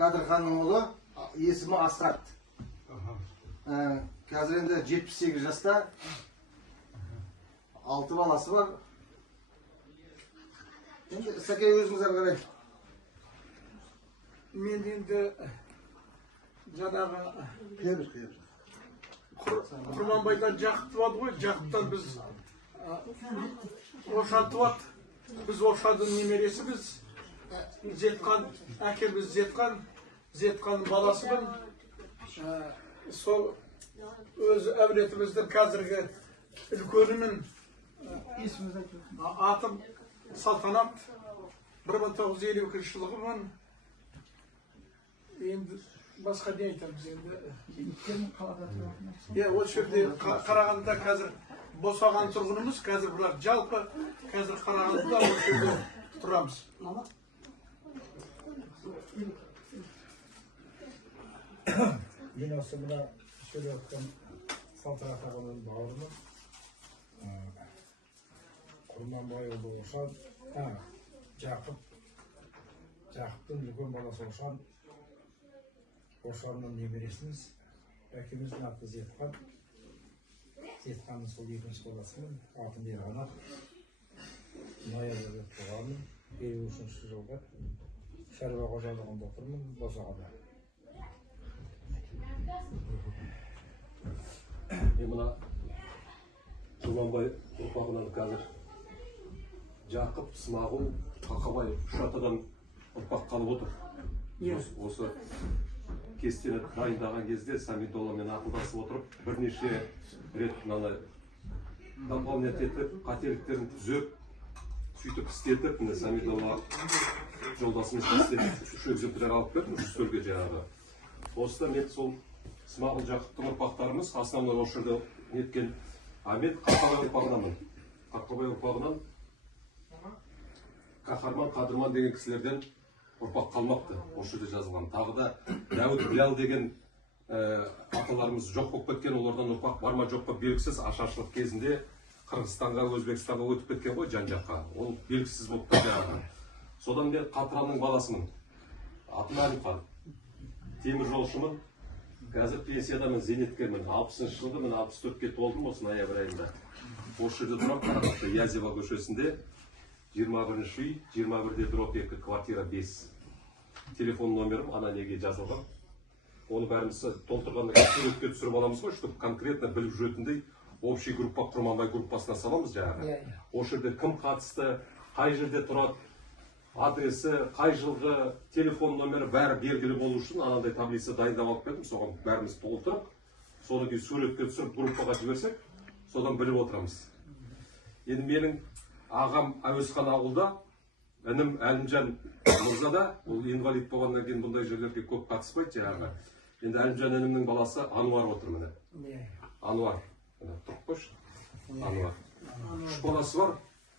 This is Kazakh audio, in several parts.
Қадырханның ұлы, есімі Асқат. Қазір енді 78 жаста, 6 баласы бар. Енді Сәке өзіңіздер қарай. Мен енді жаңағы Құрманбайдан Жақып туады ғой, Жақыптан біз Ошан туады. Біз Ошанның немересіміз. Жетқан, әкеміз Жетқанның баласымын. Сол өз әулетіміздің қазіргі үлкенімін. Атым Салтанат, 1952 жылғымын. Енді басқа не айтамыз енді? Осы жерде Қарағандыда қазір босаған тұрғынымыз, қазір бұлар жалпы, қазір Қарағандыда осы жерде тұрамыз. Мен осы мына сөйлеп отқан Салтанат ағаның бауырымын. Құрманбайұлы Ошан, Жақыптың үлкен баласы Ошан. Ошанның немересіміз. Әкеміздің аты Жетқан. Жетқанның сол екінші баласымын. Атын Ерғанат. Ноябрьде туғанмын. 53 жылғы шаруа қожалығында отырмын, Босағада. Мен мына Құрманбай ұрпағынан қазір Жақып, Смағұл, Қақабай үш атадан ұрпақ қалып отыр. Осы кестені дайындаған кезде Самидолламен ақылдасып отырып, бірнеше рет мынаны дополнять етіп, қателіктерін түзеп, сөйтіп істетіп, міне Самидолла жолдасымыз істетіп, үш экземпляр алып бердім, үстелге жаңағы. Осыда мен сол Смағұл Жақыптың ұрпақтарымыз, основной осы жерде неткен Амет Қақабай ұрпағынанмын. Қақабай ұрпағынан Қахарман, Қадырман деген кісілерден ұрпақ қалмапты, осы жерде жазылған. Тағы да Дәуіт Білал деген аталарымыз жоқ болып кеткен, олардан ұрпақ бар ма жоқ па белгісіз, ашаршылық кезінде Қырғызстанға, Өзбекстанға өтіп кеткен ғой жан-жаққа. Ол белгісіз болып кеткен. Содан мен Қатыранның баласымын. Атым Әлімхан. Темір жолшымын. Қазір пенсиядамын, зейнеткермін. 60 жылғы мен 64-ке толдым осы ноябрь айында. Осы жерде тұрам, Қарағанды Язева көшесінде 21 үй, 21-де дроп 2, квартира 5. Телефон номерім ана неге жазылған. Оны бәріміз толтырғанда суретке түсіріп аламыз ғой, чтобы конкретно біліп жүретіндей общий группа, Құрманбай группасына саламыз жаңағы. Осы жерде кім қатысты, қай жерде тұрады, адресі, қай жылғы, телефон номері бәрі белгілі болу үшін анандай таблица дайындап алып бердім. Соған бәріміз толтырып, содан кейін суретке түсіріп группаға жіберсек, содан біліп отырамыз. Енді менің ағам Әуесхан ауылда, інім Әлімжан Мырзада, ол инвалид болғаннан кейін бұндай жерлерге көп қатыспайды жаңағы. Енді Әлімжан інімнің баласы Ануар отыр міне. Ануар. Тұрып қойшы. Ануар. Үш баласы бар.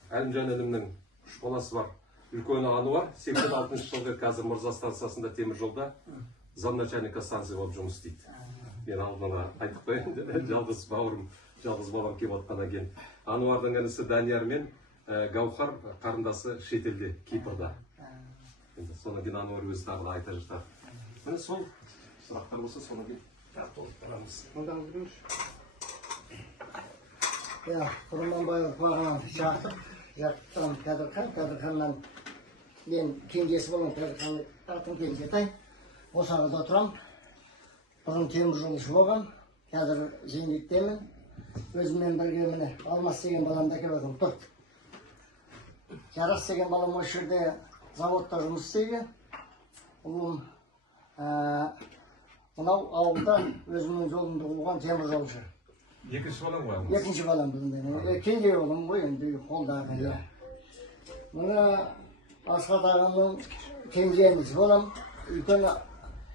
Әлімжан інімнің үш баласы бар. Үлкені Ануар, 86 жылғы қазір Мырза станциясында темір жолда замначальника станция болып жұмыс істейді. Мен алдына айтып қояйын, жалғыз бауырым, жалғыз балам келіп отқаннан кейін. Ануардың інісі Данияр мен Гаухар қарындасы шетелде, Кипрда. Содан кейін Ануар өзі тағы да айта жатар. Міне сол сұрақтар болса, содан кейін толықтырамыз. Құрманбай ұрпағынан Жақыптан Қадырхан, Қадырханнан мен кенжесі болған, Қадырханның атын Кенжетай. Босағада тұрам. Бұрын темір жолшы болған, қазір зейнеттемін. Өзіммен бірге міне Алмас деген баламда келіп отырмын, тұр. Жарас деген балам осы жерде заводта жұмыс істейді. Ұлым мынау ауылда өзімнің жолымда болған темір жолшы. Екінші балам ғой? Екінші балам бұнда. Кенже болым ғой, енді қолдағы. Мұны Асқат ағамның кенжеміз болам. Үлкен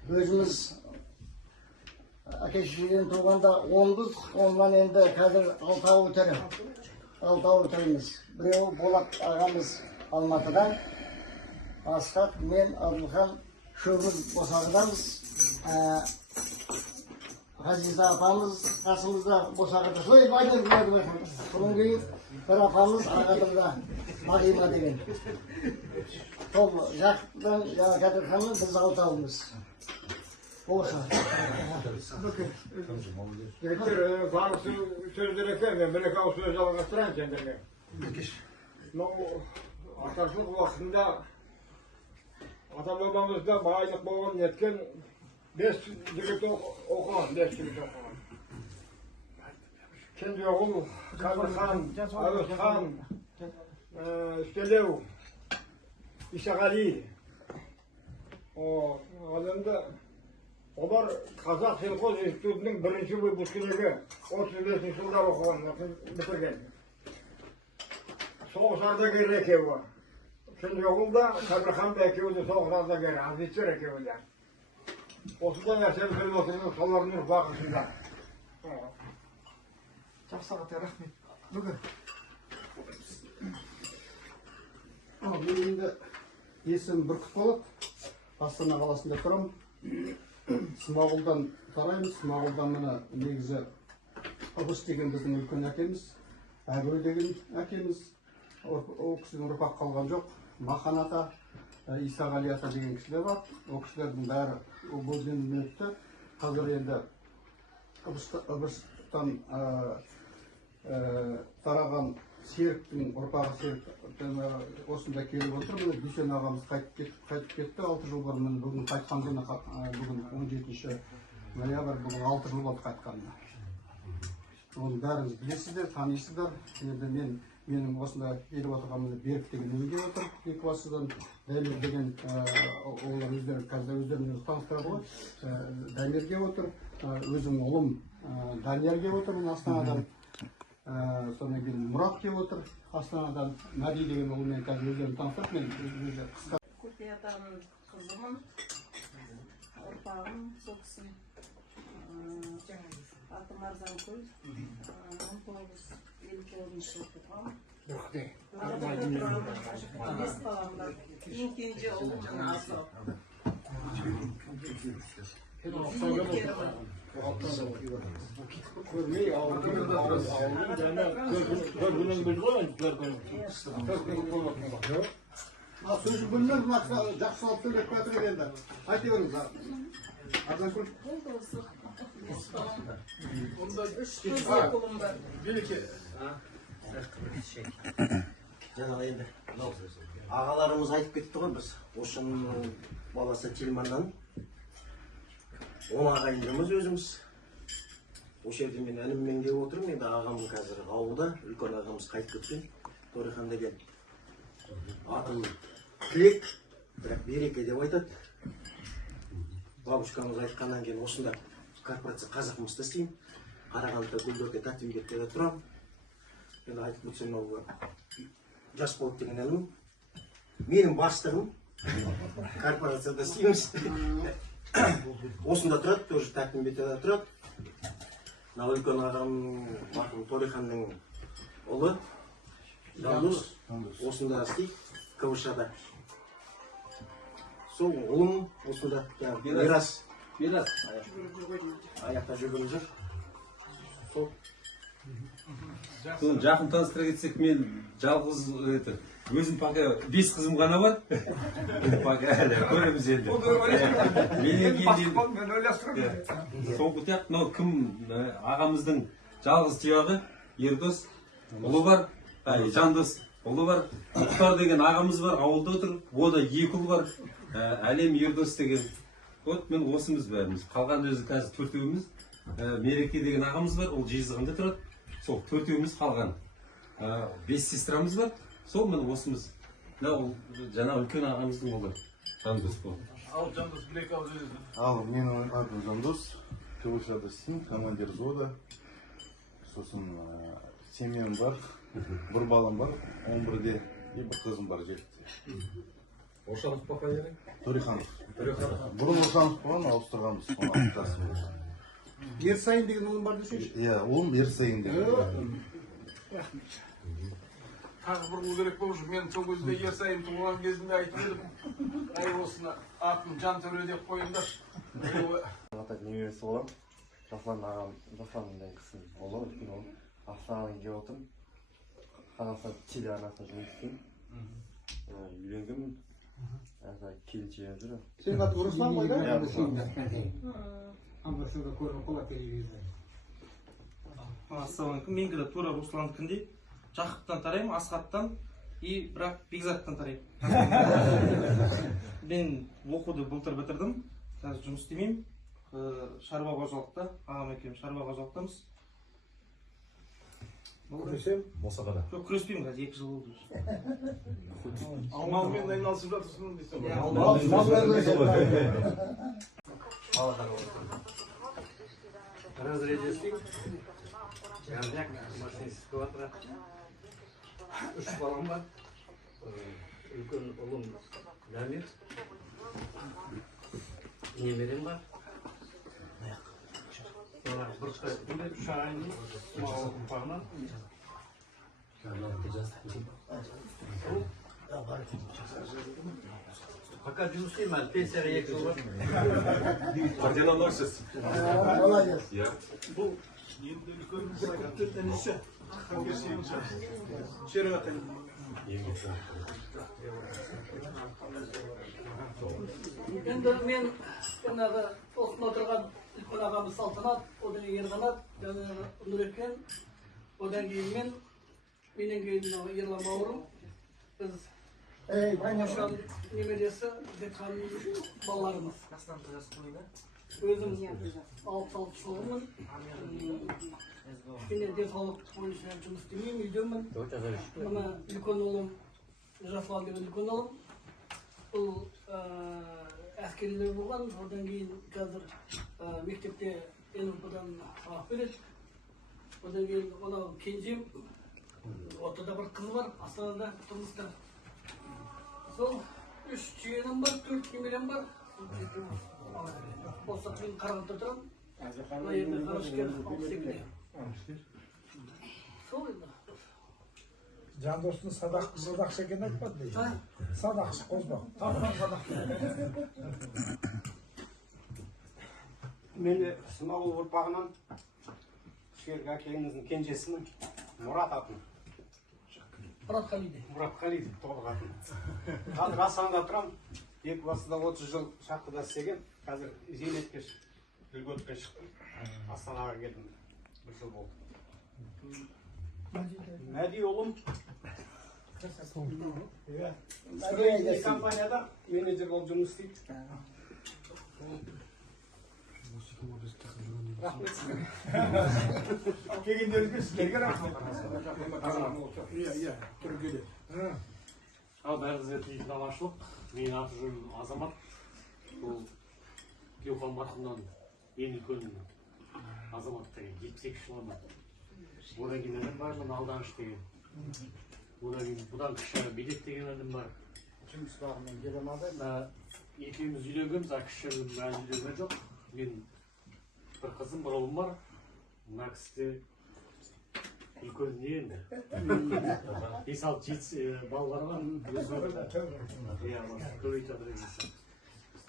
өзіміз әке-шешеден туғанда 10 қыз, ондан енді қазір 6 өтірі. 6 өтіріміз. Біреуі Болат ағамыз Алматыдан. Асқат, мен, Абылхан, үшеуміз Босағадамыз. Ғазиза апамыз қасымызда Босағада. Солай байдың көрді. Содан кейін бір апамыз Ағадырда Мағима деген. сол жақыптан Кәдірханның біз алтауымыз. Осы. Жігіттер, барлық сөздер екен, мен бір-екі ауыз сөз жалғастырайын сендерге. Мынау аташылық уақытында ата-бабамызда байлық болған неткен 5 жігіт оқыған, 5 жігіт оқыған. Кенжеғұл, Кәдірхан, Әуезхан, Үстелеу, Исағали. Ал енді олар Қазақ сельхоз институтының бірінші выпускнигі 35 жылдар оқыған, бітірген. Соғыс ардагері екеуі. Кенжеғұл да, Кәдірхан да екеуі де соғыс ардагері, офицер екеуі де. Осындай нәрсені біліп отырмын, солардың ұрпағысында. Жақсы ағатай, рахмет. Бүгін. Мен енді есім Бүркіт болады. Астана қаласында тұрамын. Смағұлдан тараймыз. Смағұлдан міне негізі Ыбыс деген біздің үлкен әкеміз. Әбіл деген әкеміз. Ол кісіден ұрпақ қалған жоқ. Махан ата, Исағали ата деген кісілер бар. Ол кісілердің бәрі өзінен өтті. Қазір енді Ыбыстан тараған Серіктің ұрпағы Серік осында келіп отыр. Дүйсен ағамыз қайтып кетті 6 жыл бұрын. Бүгін қайтқан күні, бүгін 17 ноябрь, бүгін 6 жыл болды қайтқанына. Оны бәріңіз білесіздер, танисыздар. Енді менің осында келіп отырғанымда Берік деген үйде отыр, Екібастұздан. Дәмер деген олар өздері қазір өздерін таныстырады ғой. Дәмерге отыр, өзім ұлым Даниярге отыр, Астанадан. Сонан кейін Мұрат кеп отыр, Астанадан. Мәди деген ұлымен қазір өздерін таныстырып, мен өзі қысқа. Көпеятаның қызымын, ұрпағым, сол кісім. Атым Арзанкөл, 1959 жылы туған. Ағдақта тұрамын, 5 балам бар. Ең кенже ұлым Асау. Көрмей, көргінен біз ғой, Сөзі білмем, жақсылап сөйлеп көтіріп енді. Айты беріңіз. Арзанкөл. Болды осы. 3 қыз 2 ұлым бар. Жаңағы енді ағаларымыз айтып кетті ғой, біз Ошының баласы Тельманнан 10 ағайындымыз өзіміз. Осы жерде мен ініммен келіп отырмын. Енді ағам қазір ауылда, үлкен ағамыз қайтып кеткен. Торыхан деген атым Тілек, бірақ Береке деп айтады. Бабушкамыз айтқаннан кейін осында корпорация Қазақмыста істеймін. Қарағандыда Гүлберке Татимбекте тұрамын. Енді айтып өтсем, жас болып деген әлім. Менің бастығым корпорацияда істейміз. Осында тұрады, тоже Татимбекте тұрады. Үлкен ағам Ториханның ұлы Жандос осында істейді, КВШ-да. Сол ұлым осында Мирас аяқта жүрген жүр. Сол Жақын таныстыра кетсек, мен жалғыз өзім пока 5 қызым ғана бар. Пока әлі көреміз енді. Мен ойластырып. Соңғы тек, мынау кім ағамыздың жалғыз тұяғы Ердос ұлы бар, Жандос ұлы бар. Мұхтар деген ағамыз бар, ауылда отыр. Ода 2 ұл бар. Әлем Ердос деген. Вот мен осымыз бәріміз. Қалған өзі қазір 4-еуміз. Мереке деген ағамыз бар, ол Жезқазғанда тұрады. Сол 4-еуміз қалған. 5 сестрамыз бар. Сол мен осымыз. Жаңа үлкен ағамыздың ұлы. Жандос болды. Ал Жандос бір-екі ауыз өзі. Ал менің атым Жандос, КВШ-да істеймін, командир взвода. Сосын семьям бар, бір балам бар, 11-де, и бір қызым бар, 7-де. Ошанов по фамилия? Ториханов. Бұрын Ошанов болған, ауыстырғанбыз, соны атасы болды. Ерсайын деген ұлым бар десеңші. Иә, ұлым Ерсайын деген. Тағы бір ұл керек болып жүр. Мен сол кезде Ерсайын туған кезінде айтып едім. Ай осыны атын Жантөре деп қойыңдаршы. Ата немересі боламын. Жаслан ағам, Жаслан деген кісінің ұлы, үлкен ұлы. Астанадан келіп отырмын. Қазақстан телеарнасында жұмыс істеймін. Үйленгенмін. келіншегім жүр. Senin adın Ruslan mıydı? Ya, Ruslan. Ama şurada көрініп қалады телевизорда. Ассалаумағалейкум. Менікі де тура Русландікіндей. Жақыптан тараймын, Асхаттан и бірақ Бекзаттан тараймын. Мен оқуды былтыр бітірдім. Қазір жұмыс істемеймін. Шаруа қожалықта, ағам екеуміз шаруа қожалықтамыз. Күресем? Босағада. Жоқ, күреспеймін қазір 2 жыл болды. Малмен айналысып жатырсың дейсің. Разрядистик, горняк, машинист квадрат. 3 балам бар. Үлкен ұлым Дамир. Немерем бар. Бір күнде 3 айын мал ұрпағынан. Пока жұмыс істеймін, әлі пенсияға 2 жыл бар. Орденоносец. Молодец. Иә. Бұл енді үлкен саяхаттың інісі. Қаберсеңізші. Шерағатын. Енді мен жаңағы осында отырған үлкен ағамыз Салтанат, одан кейін Ерқанат, жаңағы Нұрекең, одан кейін менен кейін Ерлан бауырым. Біз Ошан немересі Бекхан балаларымыз. Өзім 6 жылғымын. Кішкене денсаулық бойынша жұмыс істемеймін, үйдемін. Мына үлкен ұлым, Жасұлан деген үлкен ұлым. Бұл әскерилер болған, одан кейін қазір мектепте НЛП-дан сабақ береді. Одан кейін анау кенжем, ортада бір қыз бар, Астанада тұрмыста. Сол 3 жиенім бар, 4 немерем бар. Болса мен Қарағандыда тұрамын. Мына енді Қарашкер 62-де. Сол енді. Жандостың садақшы екен айтпады дейді. Садақшы қозбақ. Тапқан садақшы. Мен де Смағұл ұрпағынан Шерік әкеңіздің кенжесімін. Мұрат атын. Мұратқали толық атын. Қазір Асанға тұрам. Екібастұзда 30 жыл шахтада істеген. Қазір зейнетке үлгетке шықтым. Астанаға келдім. 1 жыл болды. Мәди ұлым. Строительный компанияда менеджер болып жұмыс істейді. Рахмет сізге. Келгендеріңізге сіздерге рахмет. Иә, түрі келеді. Ал бәріңізге тілейтін аманшылық. Менің аты жөнім Азамат. Бұл Кеухан марқұмнан ең үлкен Азамат деген 72 жылымын. Одан кейін інім бар, мен Алданыш деген. Одан кейін бұдан кіші Медет деген інім бар. Жұмыс бағымен келем алды. Екеуміз үйленгенбіз, кіші інім әлі үйленген жоқ. Мен бір қызым, бір ұлым бар. Мына кісіде үлкен не енді? 5-6 балалар бар. Иә, көбейіп жатыр екенсің.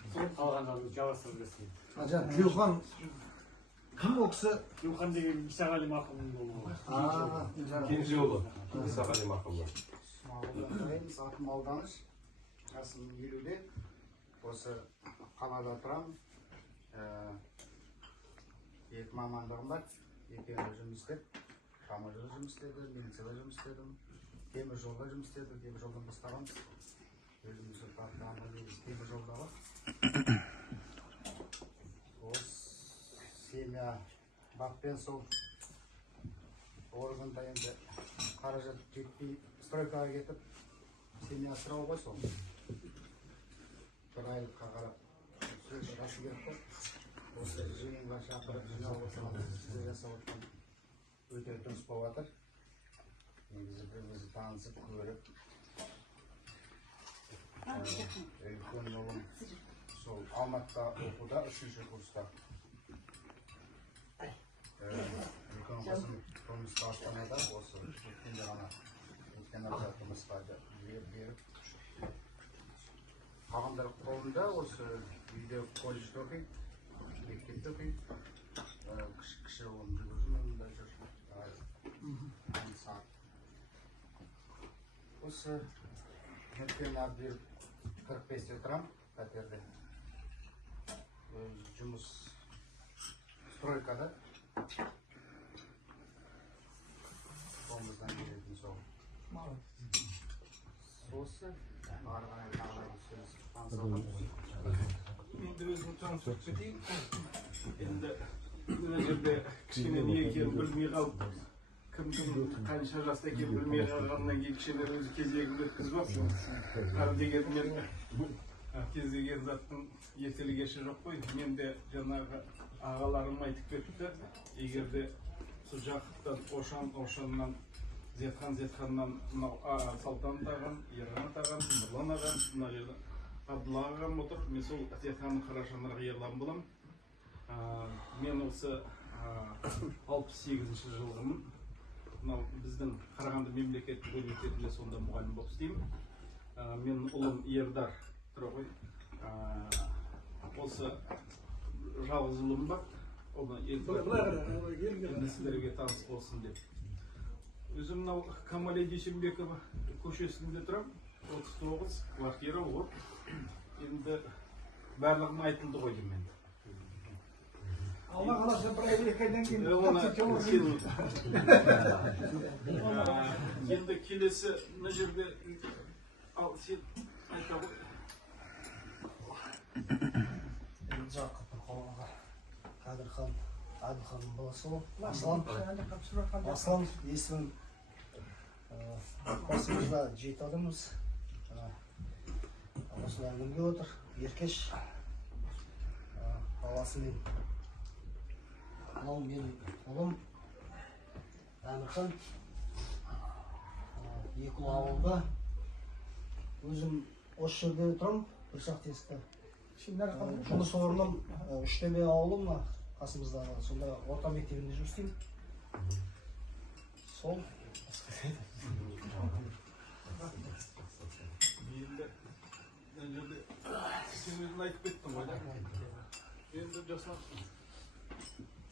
Қалғандарын жалғастыра бересің. Ажан, Тілеухан кім ол кісі? Тілеухан деген Исағали марқұмның ұлы. Кенже ұлы. Исағали марқұмның. Атым Алданыш. Жасым 50-де. Осы қалада тұрамын. 2 мамандығым бар. Екеуі жұмыс істеп. Тамырда жұмыс істеді, милицияда жұмыс істедім. Темір жолда жұмыс істедім. Темір жолдан бастағанбыз. Өзімізді тартқанымыз темір жолда бар. Осы семья баппен сол органда енді қаражат жетпей стройкаға кетіп семья сұрау ғой сол. Бір айлыққа қарап сөз жасы керек қой. Осы жиынға шақырып жиналып отырған сізде жасап отырған өте дұрыс болып жатыр. Негізі бірімізді танысып көріп үлкен ұлым сол Алматыда оқуда 3-ші курста. Үлкен қызым тұрмысқа Астанада осы өткенде ғана өткен апта тұрмысқа беріп қалғандар қолында осы үйде колледжде оқиды. Мектепте оқиды. Кіші ұлым жүргізу мойнында жүр. Осы мектептерін беріп 45-те тұрам пәтерде. Жұмыс стройкада. Қолымыздан келетін сол. Осы арғайын Енді өзім таныстырып кетейін. Енді мына жерде кішкене не екенін білмей қалып, кім қанша жаста екенін білмей қалғаннан кейін кішкене өзі кезегімді өткізіп алып. Дегенмен кез деген заттың ертелі кеші жоқ қой. Мен де жаңағы ағаларым айтып кетті. Егер де сол Жақыптан Ошаннан Зетханнан Салтан ағам, Ерғанат ағам, Нұрлан ағам, мына жерде Абдулла ағам отыр. Мен сол Зетханның Қарашаңырға ерлан боламын. Мен осы 68-ші жылғымын. Мынау біздің Қарағанды мемлекеттік университетінде сонда мұғалім болып істеймін. Мен ұлым Ердар тұр ғой. Осы жалғыз ұлым бар. Оны енді сіздерге таныс болсын деп. Өзім мынау Камале Дүйсенбекова көшесінде тұрам. 39 квартира ол. Енді барлығын айтылды ғой деймін. Алла қаласа бір ай екі айдан кейін енді келесі мына жерде ал сен айта ғой. Жақыптың қолға Қадырхан Әділханның баласы ол. Аслан есімім. Басымызда 7 адамыз. Осылай өмірге отыр. Еркеш баласымен. Мынау менің ұлым Әмірхан. Екі ұл ауылда. Өзім осы жерде тұрам, бір шақтесті. Жұмыс орным Үштөбе ауылым қасымызда, сонда орта мектебінде жұмыс істеймін. Сол. Енді сен өзің айтып кеттің ғой. Енді жаслан.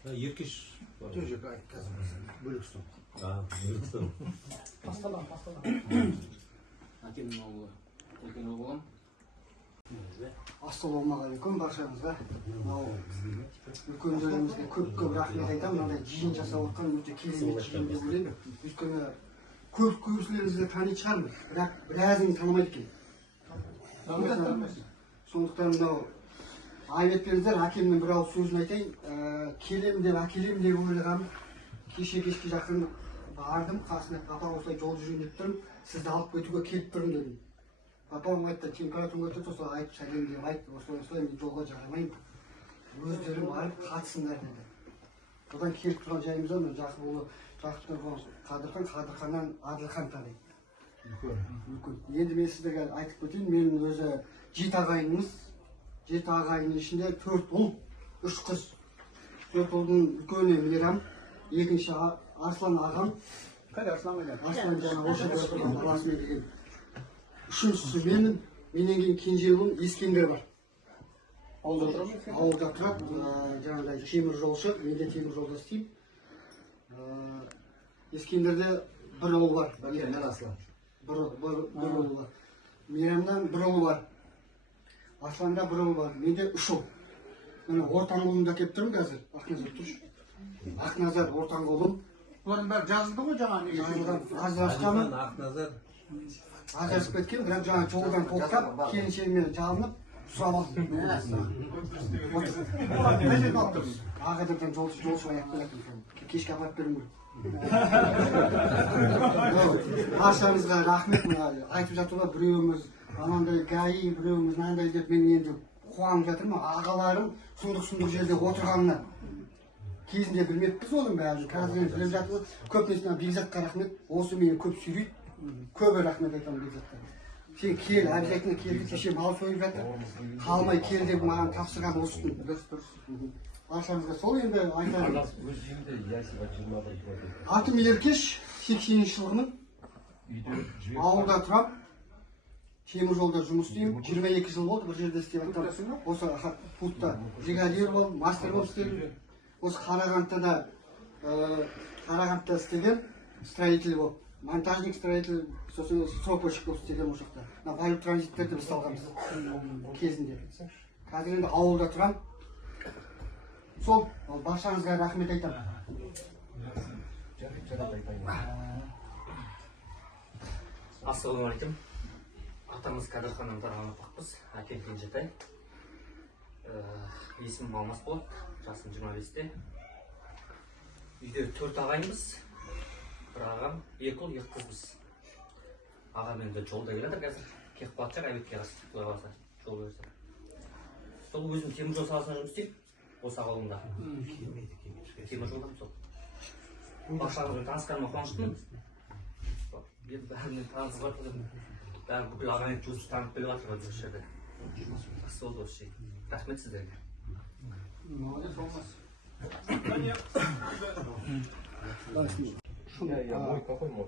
Еркеш Төжек айт қазір Бөлікстон. Бөлікстон. Астана. Әкемнің ауылы үлкен ауыл болған. Ассалаумағалейкум баршаңызға. Үлкендерімізге көп рахмет айтамын. Мынандай жиын жасап отқан өте керемет жиын деп ойлаймын. Өйткені көпшілеріңізді танитын шығармын, бірақ біразын танымайды екен. Сондықтан мынау айбетпеңіздер, әкемнің бір ауыз сөзін айтайын. Келем деп, әкелем деп ойлағам. Кешке жақын бардым, қасына папа осылай жол жүрейін деп тұрмын. Сізді алып кетуге келіп тұрмын дедім. Папам айтты, температура өтті, сосын айтып сәлем деп айтты. Осылай мен жолға жарамаймын. Өздерің барып қатысыңдар деді. Одан келіп тұрған жайымыз бар, жақын болу, Жақыптан Қадырханнан Адылхан таниды. Енді мен сіздерге айтып кетейін, менің өзі 7 ағайынымыз. 7 ағайынның ішінде 4 ұл, 3 қыз. 4 ұлдың үлкені Мейрам, екінші Арслан ағам. Арслан жаңа осы отырған баласымен деген. Үшіншісі менің, менен кейін кенже ұлым Ескендер бар. Ауылда тұрады, жаңағыдай темір жолшы, мен де темір жолда істеймін. Ескендерде бір ұл бар. Бір ұл бар. Мейрамнан бір ұл бар. Асланда бір ұл бар. Менде 3 ұл. Мені ортаңғы ұлымды әкеп тұрмын қазір. Ақназар тұршы. Ақназар ортаңғы ұлым. Олардың бәрі жазылды ғой жаңа неге? Ажырасқанмын. Ажырасып кеткен, бірақ жаңа жолдан тоқтап, келіншегімен жалынып, сұрап алдым. Ағадырдан жолшы аяқ келетін. Кешке апарып берім ғой. Баршаңызға рахмет. Айтып жатуға біреуіміз анандай гаи, біреуіміз мынандай деп мен енді қуанып жатырмын. Ағаларым сұмдық жерде отырғанына. Кезінде білмеппіз оның бәрін. Қазір біліп жатыр. Көп несіне Бекзатқа рахмет. Осы мені көп сүйрейді. Көп рахмет айтамын Бекзатқа. Сен кел, обязательно келді, кеше мал сойып жатыр. Қалмай кел деп маған тапсырған осыны. Баршаңызға сол енді айтамын. Атым Еркеш, 80-ші жылғымын. Ауылда тұрам. Темір жолда жұмыс істеймін. 22 жыл болды, бір жерде істеп айтамын. Осы путта бригадир болдым, мастер болып істедім. Осы Қарағандыда істеген строитель болып. монтажник строитель, сосын сопочков істеген ол жақта. Мына валют транзиттерді біз салғанбыз кезінде. Қазір енді ауылда тұрам. Сол, баршаңызға рахмет айтамын. Ассалаумағалейкум. Атамыз Қадырханнан тараған ұрпақпыз. Әкем Кенжетай. Есімім Алмас болады. Жасым 25-те. Үйде 4 ағайынбыз. Бір ағам, 2 ұл, 2 қызбыз. Ағам енді жолда келеді қазір. Кек батчақ, әбетке қасып құлай қалса, жол берсе. Сол өзім теміржол саласында жұмыс істеймін. Осы ауылында. Теміржолда сол. Бақшаңызбен танысқаныма қуаныштымын. Енді бәрімен танысып жатыр. Бәрі бүкіл ағайын туыс танып келіп жатыр ғой осы жерде. Жақсы болды осы şey. Рахмет сіздерге.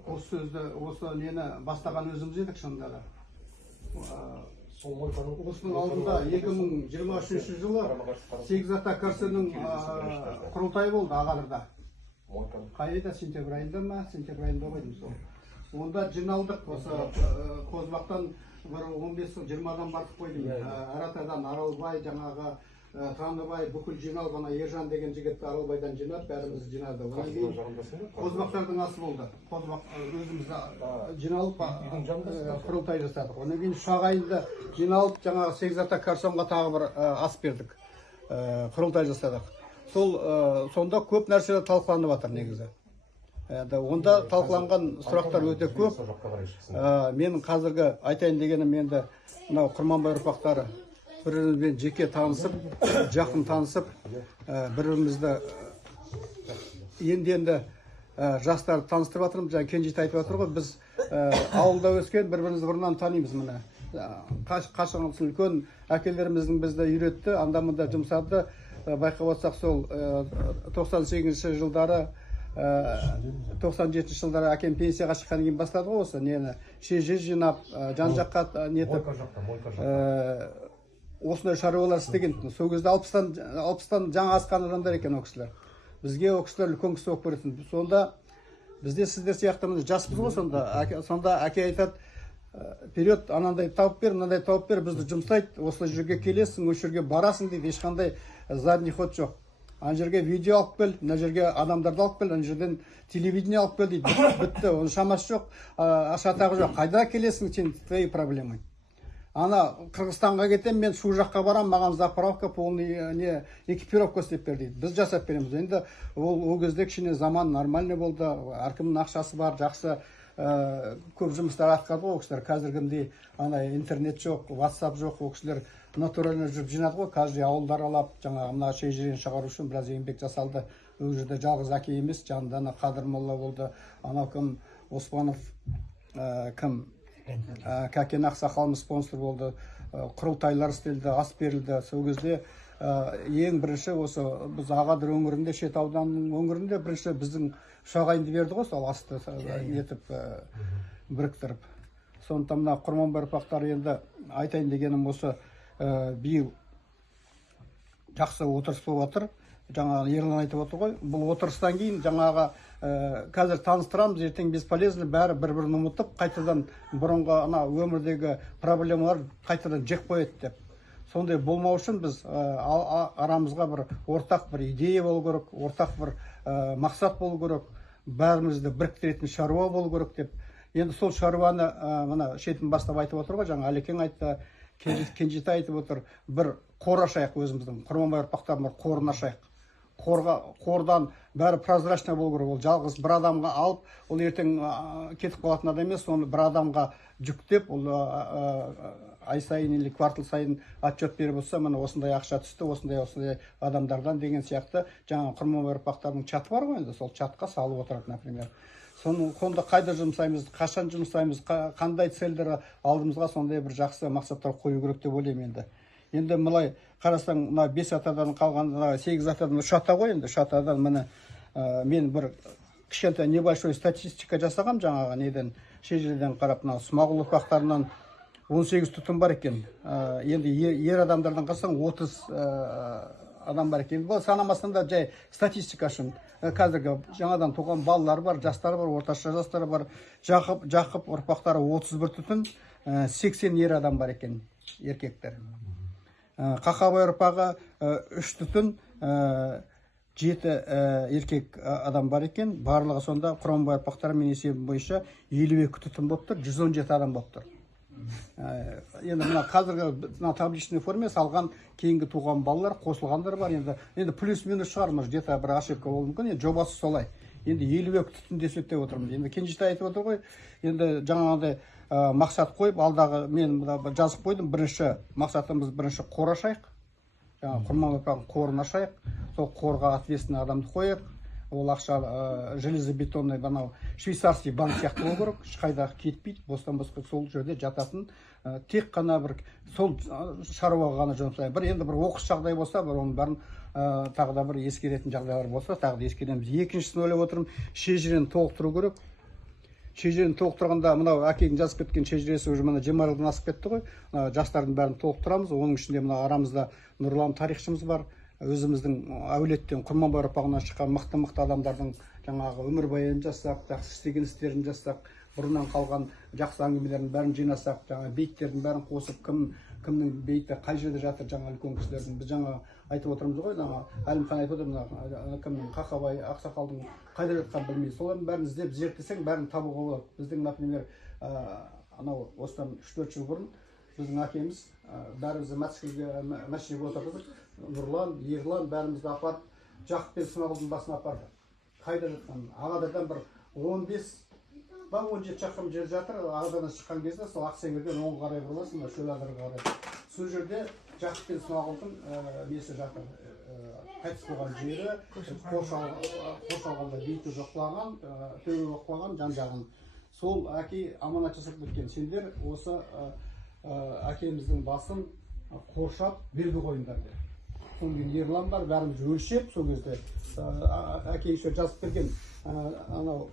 Осы сөзді, осы нені бастаған өзіміз едік шынында да. Осының алдында 2023 жылы 8 ата КРС-ның құрылтайы болды Ағадырда. Қайда, сентябрь айында ма? Сентябрь айында қойдым сол. Онда жиналдық, осы Қозыбақтан 15-20 адам бардық қойдым. Аратадан Аралбай, жаңағы Таныбай, бүкіл жиналып, ана Ержан деген жігітті Аралбайдан жинап, бәріміз жинады. Одан кейін Қозыбақтардың асы болды. Қозыбақ өзіміз жиналып, құрылтай жасадық. Одан кейін үш ағайынды жиналып, жаңағы 8 ата КРС-ға тағы бір ас бердік, құрылтай жасадық. Сонда көп нәрселер талқыланып жатыр негізі. Онда талқыланған сұрақтар өте көп. Менің қазіргі айтайын дегенім енді мынау Құрманбай ұрпақтары бір-бірімізбен жеке танысып, жақын танысып, бір-бірімізді енді жастарды таныстырып жатырмыз. Жаңа Кенжетай айтып жатыр ғой, біз ауылда өскен бір-бірімізді бұрыннан танимыз міне. Қашан үлкен әкелеріміздің бізді үйретті, анда-мында жұмсады. Байқап отырсақ сол 98 жылдары 97 жылдары әкем пенсияға шыққаннан кейін бастады ғой осы нені шеже жинап, жан-жаққа нетіп осындай шаруалар істеген. Сол кезде 60-тан жаңа асқан адамдар екен ол кісілер. Бізге ол кісілер үлкен кісі болып көретін. Сонда бізде сіздер сияқтымыз жаспыз ғой сонда. Сонда әке айтады, вперед анандай тауып бер, мынандай тауып бер, бізді жұмсайды, осылай жерге келесің, осы жерге барасың дейді, ешқандай задний ход жоқ. Ана жерге видео алып кел, мына жерге адамдарды алып кел, ана жерден телевидение алып кел дейді. Бітті, оның шамасы жоқ, шатағы жоқ. Қайда келесің сен, твои проблемы. Ана Қырғызстанға кетем, мен шу жаққа барам, маған заправка, полный экипировка істеп бер дейді. Біз жасап береміз. Енді ол кезде кішкене заман нормальный болды, әркімнің ақшасы бар, жақсы көп жұмыстар атқарды ғой ол кісілер. Қазіргіндей интернет жоқ, WhatsApp жоқ, ол кісілер натурально жүріп жинады ғой. Каждый ауылдар алап, жаңағы мына шежірені шығару үшін біраз еңбек жасалды. Ол жерде жалғыз әке емес, жанында Қадыр Молла болды, анау кім Оспанов, кім Кәкен Ақсақалымыз спонсор болды, құрылтайлар істелді, ас берілді. Сол кезде ең бірінші осы біз Ағадыр өңірінде, Шет ауданының өңірінде бірінші біздің үш ағайынды берді ғой, сол асты етіп біріктіріп. Сондықтан мына Құрманбай ұрпақтары енді айтайын дегенім осы биыл жақсы отырыс болып отыр. Жаңа Ерлан айтып отыр ғой, бұл отырыстан кейін жаңағы қазір таныстырамыз, ертең бесполезно, бәрі бір-бірін ұмытып, қайтадан бұрынғы ана өмірдегі проблемалар қайтадан жек қояды деп. Сондай болмау үшін біз арамызға бір ортақ бір идея болу керек, ортақ бір мақсат болу керек, бәрімізді біріктіретін шаруа болу керек деп. Енді сол шаруаны мына шетін бастап айтып отыр ғой, жаңа Әлекең айтты, Кенжетай айтып отыр, бір қор ашайық өзіміздің, Құрманбай ұрпақтардың бір қорын ашайық. Қордан бәрі прозрачный болу керек. Ол жалғыз бір адамға алып, ол ертең кетіп қалатын адам емес, оны бір адамға жүктеп, ол ай сайын или квартал сайын отчет беріп отырса, міне осындай ақша түсті, осындай адамдардан деген сияқты жаңа Құрманбай ұрпақтарының чаты бар ғой енді, сол чатқа салып отырады, например. Сонда қайда жұмсаймыз, қашан жұмсаймыз, қандай цельдері алдымызға сондай бір жақсы мақсаттар қою керек деп ойлаймын енді. Енді мылай қарасаң, мына 5 атадан қалған 8 атадан үш ата ғой енді, үш атадан міне мен бір кішкентай небольшой статистика жасағам жаңағы неден, шежіреден қарап, мына Смағұл ұрпақтарынан 18 түтін бар екен. Енді ер адамдардан қарасаң 30 адам бар екен. Бұл санамасында да жай статистика үшін қазіргі жаңадан туған балалар бар, жастар бар, орташа жастар бар. Жақып ұрпақтары 31,80 ер адам бар екен, еркектер. Қақабай ұрпағы 3,7 еркек адам бар екен. Барлығы сонда Құранбай ұрпақтары мен есебім бойынша 52 болып тұр, 117 адам болып тұр. Енді мына қазіргі табличный форме салған кейінгі туған балалар қосылғандар бар. Енді плюс-минус шығар, где-то бір ошибка болуы мүмкін. Енді жобасы солай. Енді 52 түтін десек те отырмыз. Енді Кенжетай айтып отыр ғой, енді жаңағыдай мақсат қойып, алдағы мен жазып қойдым. Бірінші мақсатымыз бірінші қор ашайық. Құрман ұрпағын қорын ашайық. Сол қорға ответственный адамды қойық. Ол ақша железобетонный банау швейцарский банк сияқты болу керек, ешқайда кетпейді, бостан-босқа сол жерде жататын, тек қана бір сол шаруаға ғана жұмсайды. Енді бір оқыс жағдай болса, бір оның бәрін тағы да бір ескеретін жағдайлар болса, тағы да ескереміз. Екіншісін ойлап отырмын, шежірені толықтыру керек. Шежірені толықтырғанда мынау әкенің жазып кеткен шежіресі уже мына 20 жылдан асып кетті ғой. Жастардың бәрін толықтырамыз. Оның ішінде мына арамызда Нұрлан тарихшымыз бар. Өзіміздің әулеттен Құрманбай ұрпағынан шыққан мықты адамдардың жаңағы өмірбаянын жазсақ, жақсы істеген істерін жазсақ, бұрыннан қалған жақсы әңгімелердің бәрін жинасақ, жаңа бейіттердің бәрін қосып, кімнің бейіті қай жерде жатыр, жаңа үлкен кісілердің. Біз жаңа айтып отырмыз ғой, Әлімхан айтып отыр, кімнің Қақабай ақсақалдың қайда жатқанын білмейді. Солардың бәрін іздеп зерттесең, бәрін табуға болады. Біздің, например, анау осыдан 3-4 жыл бұрын біздің әкеміз бәрімізді мәскеуге отырдық. Нұрлан, Ерлан бәрімізді апарып, Жақып пен Смағұлдың басына апарды. Қайда жатқан? Ағадардан бір 15-17 шақырым жер жатыр. Ағадардан шыққан кезде сол Ақсеңгірден оң қарай бұрыласың, Шөлағырға қарай. Сол жерде Жақып пен Смағұлдың несі жатыр. Қайтыс болған жері, қоршалғанда бейіті жоқлаған, төбе оқпаған жан-жағын. Сол әке аманат жасап кеткен. Сендер осы әкеміздің басын қоршап берді қойыңдар деп. Сол кейін Ерлан бар, бәріміз өлшеп, сол кезде әке еще жазып берген. Анау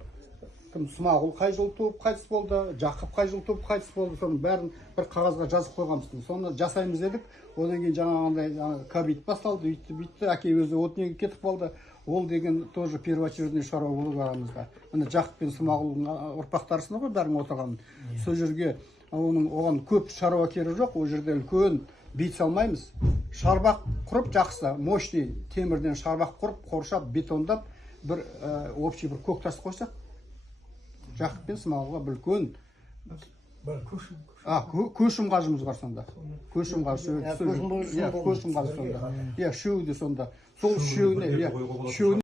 кім Смағұл қай жыл туып қайтыс болды, Жақып қай жыл туып қайтыс болды, соның бәрін бір қағазға жазып қойғанбыз. Соны жасаймыз дедік. Одан кейін жаңағындай ковид басталды, үйтті, әке өзі отынеге кетіп қалды. Ол деген тоже первоочередной шаруа болды арамызда. Міне Жақып пен Смағұлдың ұрпақтарысына ғой бәрін отырған. Сол жерге оған көп шаруа керегі жоқ. Ол жерде үлкен бейіт салмаймыз. Шарбақ құрып жақсы, мощный темірден шарбақ құрып, қоршап, бетондап, бір общий бір көк тас қойсақ, Жақып пен Смағұлға бір үлкен көшім қажымыз бар сонда. Көшім қажы сонда. Үшеуі де сонда. Сол үшеуіне